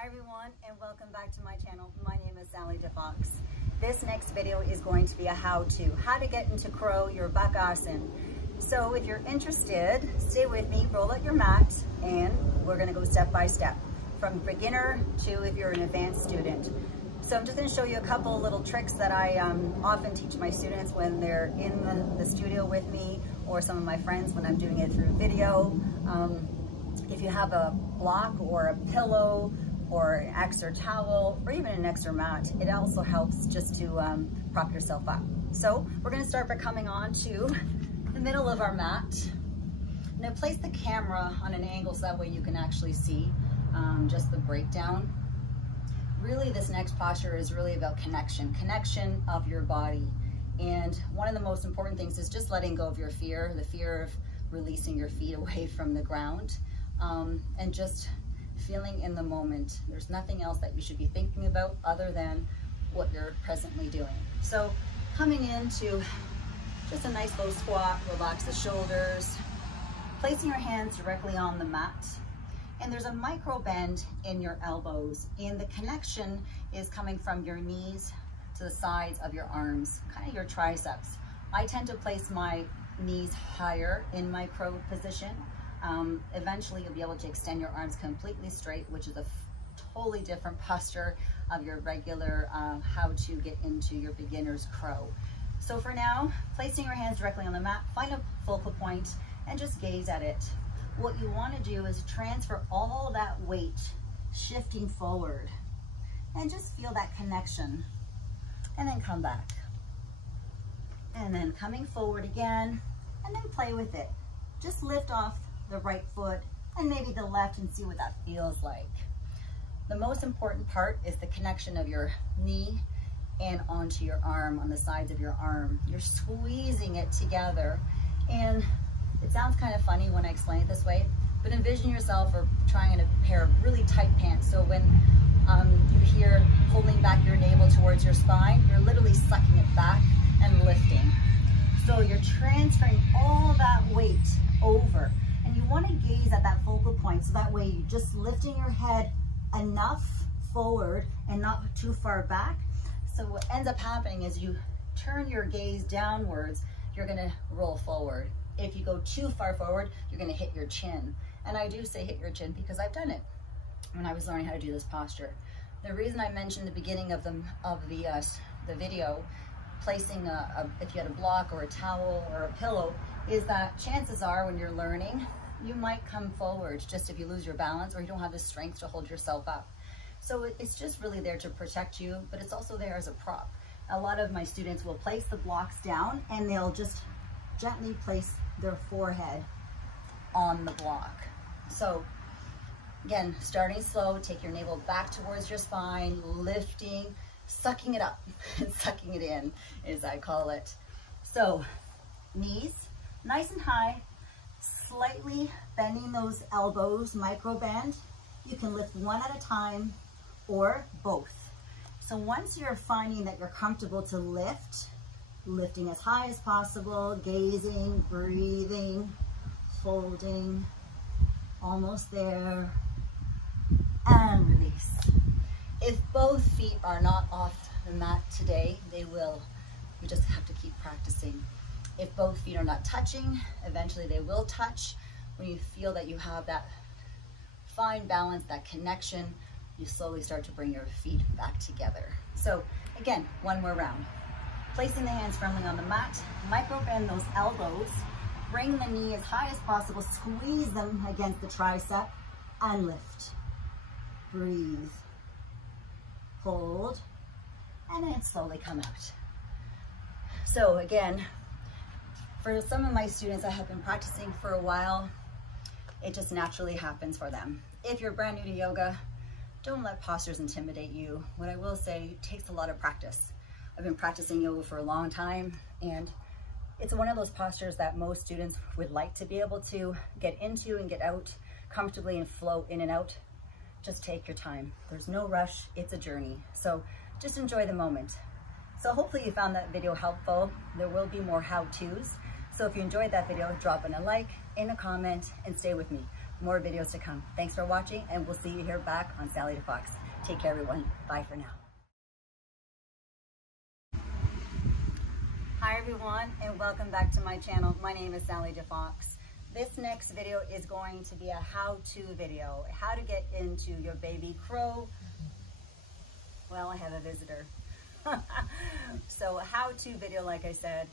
Hi everyone, and welcome back to my channel. My name is Sally DeFox. This next video is going to be a how to get into crow, your Bakasana. So if you're interested, stay with me, roll out your mat, and we're gonna go step by step from beginner to if you're an advanced student. So I'm just gonna show you a couple little tricks that I often teach my students when they're in the studio with me, or some of my friends when I'm doing it through video. If you have a block or a pillow or an extra towel or even an extra mat, it also helps just to prop yourself up. So we're gonna start by coming on to the middle of our mat. Now place the camera on an angle so that way you can actually see just the breakdown. Really, this next posture is really about connection of your body. And one of the most important things is just letting go of your fear, the fear of releasing your feet away from the ground, and just feeling in the moment. There's nothing else that you should be thinking about other than what you're presently doing. So coming into just a nice low squat, relax the shoulders, placing your hands directly on the mat. And there's a micro bend in your elbows, and the connection is coming from your knees to the sides of your arms, kind of your triceps. I tend to place my knees higher in my crow position. Eventually you'll be able to extend your arms completely straight, which is a totally different posture of your regular how to get into your beginner's crow. So for now, placing your hands directly on the mat, find a focal point and just gaze at it. What you want to do is transfer all that weight shifting forward and just feel that connection, and then come back. And then coming forward again, and then play with it. Just lift off the right foot and maybe the left and see what that feels like. The most important part is the connection of your knee and onto your arm, on the sides of your arm. You're squeezing it together, and it sounds kind of funny when I explain it this way, but envision yourself or trying in a pair of really tight pants. So when you hear pulling back your navel towards your spine, you're literally sucking it back and lifting. So you're transferring all that weight over, and you want to gaze at that focal point so that way you're just lifting your head enough forward and not too far back. So what ends up happening is you turn your gaze downwards, you're going to roll forward. If you go too far forward, you're going to hit your chin. And I do say hit your chin because I've done it when I was learning how to do this posture. The reason I mentioned the beginning of the video, placing if you had a block or a towel or a pillow, is that chances are when you're learning, you might come forward just if you lose your balance or you don't have the strength to hold yourself up. So it's just really there to protect you, but it's also there as a prop. A lot of my students will place the blocks down and they'll just gently place their forehead on the block. So again, starting slow, take your navel back towards your spine, lifting, sucking it up and sucking it in, as I call it. So knees nice and high, slightly bending those elbows, micro bend. You can lift one at a time or both. So once you're finding that you're comfortable to lift, lifting as high as possible, gazing, breathing, holding, almost there, and release. If both feet are not off the mat today, they will. You just have to keep practicing. If both feet are not touching, eventually they will touch. When you feel that you have that fine balance, that connection, you slowly start to bring your feet back together. So again, one more round. Placing the hands firmly on the mat, micro bend those elbows, bring the knee as high as possible, squeeze them against the tricep, and lift. Breathe, hold, and then slowly come out. So again, for some of my students that have been practicing for a while, it just naturally happens for them. If you're brand new to yoga, don't let postures intimidate you. What I will say, it takes a lot of practice. I've been practicing yoga for a long time, and it's one of those postures that most students would like to be able to get into and get out comfortably and flow in and out. Just take your time. There's no rush, it's a journey. So just enjoy the moment. So hopefully you found that video helpful. There will be more how-tos. So if you enjoyed that video, drop in a like, in a comment, and stay with me. more videos to come. Thanks for watching, and we'll see you here back on Sally the Fox. Take care, everyone. Bye for now. Hi everyone, and welcome back to my channel. My name is Sally the Fox. This next video is going to be a how-to video, how to get into your baby crow. Well, I have a visitor. So a how-to video, like I said.